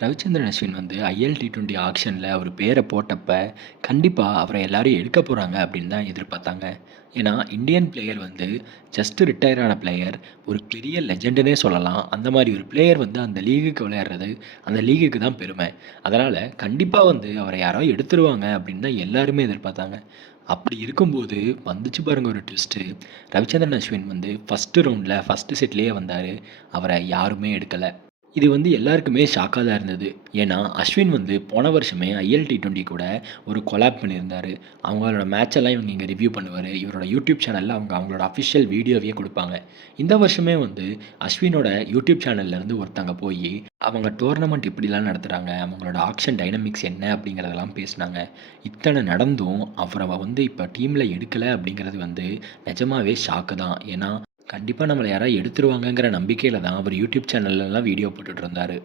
ரவிச்சந்திரன் அஸ்வின் வந்து IL T20 ஆக்ஷன்ல அவர் பேர போட்டப்ப, கண்டிப்பா அவர எல்லாரும் எடுக்க போறாங்க அப்படின்னு தான் எதிர்பார்த்தாங்க. ஏன்னா, இந்தியன் பிளேயர் வந்து ஜஸ்ட் ரிட்டயர் ஆன பிளேயர். ஒரு பெரிய லெஜெண்டுன்னே சொல்லலாம். அந்த மாரி ஒரு பிளேயர் வந்து அந்த லீகுக்கு விளையாடுறது, அந்த லீகுக்கு தான் பெருமை. அதனால கண்டிப்பா வந்து அவர யாரோ எடுத்துருவாங்க அப்படின்னு தான் எல்லாருமே எதிர்பார்த்தாங்க. அப்படி இருக்கும்போது வந்துச்சு பாருங்க ஒரு ட்விஸ்ட்டு. ரவிச்சந்திரன் அஸ்வின் வந்து ஃபர்ஸ்ட் ரவுண்ட்ல ஃபர்ஸ்ட் செட்லயே வந்தாரு. அவர யாருமே எடுக்கல. இது வந்து எல்லாருக்குமே ஷாக்கா தான் இருந்தது. ஏன்னா, அஸ்வின் வந்து போன வருஷமே ஐஎல் T20 கூட ஒரு கொலாப் பண்ணியிருந்தாரு. அவங்களோட மேட்செல்லாம் இவங்க இங்க ரிவ்யூ பண்ணுவாரு. இவரோட யூடியூப் சேனல்ல அவங்களோட அஃபிஷியல் வீடியோவையே குடுப்பாங்க. இந்த வருஷமே வந்து அஸ்வினோட யூடியூப் சேனல்லேருந்து ஒருத்தங்க போயி, அவங்க டோர்னமெண்ட் எப்படிலாம் நடத்துறாங்க, அவங்களோட ஆக்ஷன் டைனமிக்ஸ் என்ன அப்படிங்கிறதெல்லாம் பேசுனாங்க. இத்தன நடந்தும் அவர வந்து இப்ப டீம்ல எடுக்கல அப்படிங்கிறது வந்து நிஜமாவே ஷாக்கு தான். ஏன்னா, கண்டிப்பா நம்மள யாராவது எடுத்துருவாங்கங்கிற நம்பிக்கையில தான் அவர் யூடியூப் சேனல்லலாம் வீடியோ போட்டுட்டு இருந்தாரு.